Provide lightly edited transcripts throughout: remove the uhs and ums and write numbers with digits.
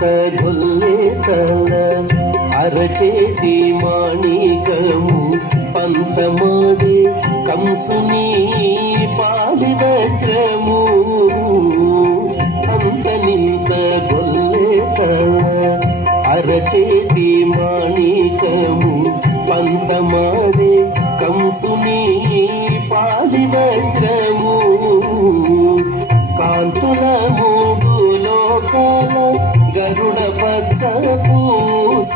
నింత గొల్లెతల అరచేతి మాణికము పంతమాడే కంసుని పాలి వజ్రము అంత నింత గొల్లెతల అరచేతి మాణికము పంతమాడే కంసుని పాలి వజ్రము కాంతుల మూడు లోకాల గరుడ పచ్చ పూస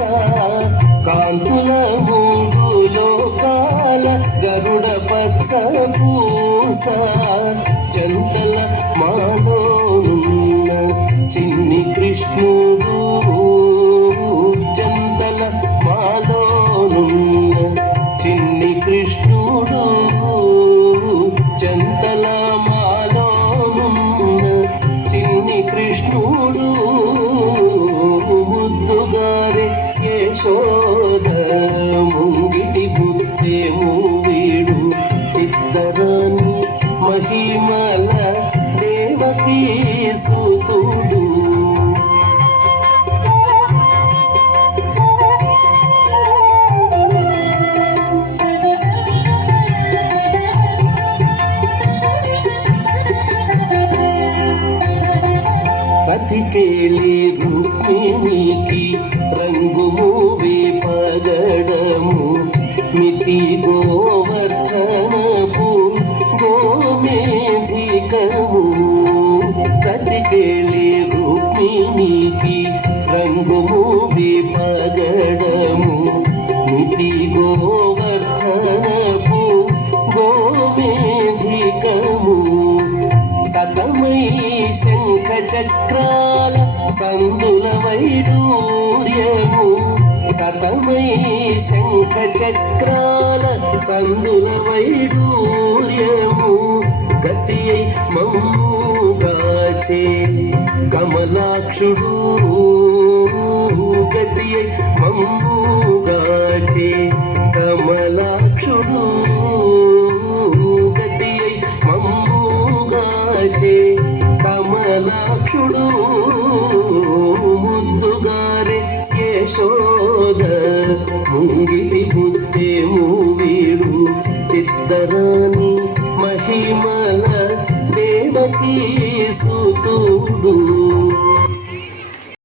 కాంతుల మూడు లోకాల గరుడ పచ్చ పూస చంతల మాలోనున్న చిన్ని కృష్ణుడు చంతల మాలోనున్న చిన్ని కృష్ణుడు చంతల మాలోనున్న చిన్ని కృష్ణుడు ముద్దుగారే యశోద ముంగిటి బుద్ధేము వీడు ఇద్దరాని మహిమల దేవకీ సుతుడు కతికేళి రుక్మిణికి రంగు మూవి పగడము మితి గోవర్ధనపు గోమేధికము కతికేళి రుక్మిణికి రంగు మూవి పగడము మితి గోవర్ధనపు గోమేధికము సతమై శంఖ చక్రాల సందుల వైడూర్యము సతమై శంఖ చక్రాల సందుల వైడూర్యము గతి మమ్ముగాచే కమలాక్షుడు గతి మమ్ముగాచే కమలాక్షుడు గతి మమ్ముగాచే కమలాక్షుడు ముద్దుగారే యశోద ముంగిటి బుద్ధేము వీడు ఇద్దరాని మహిమల దేవకీ సుతుడు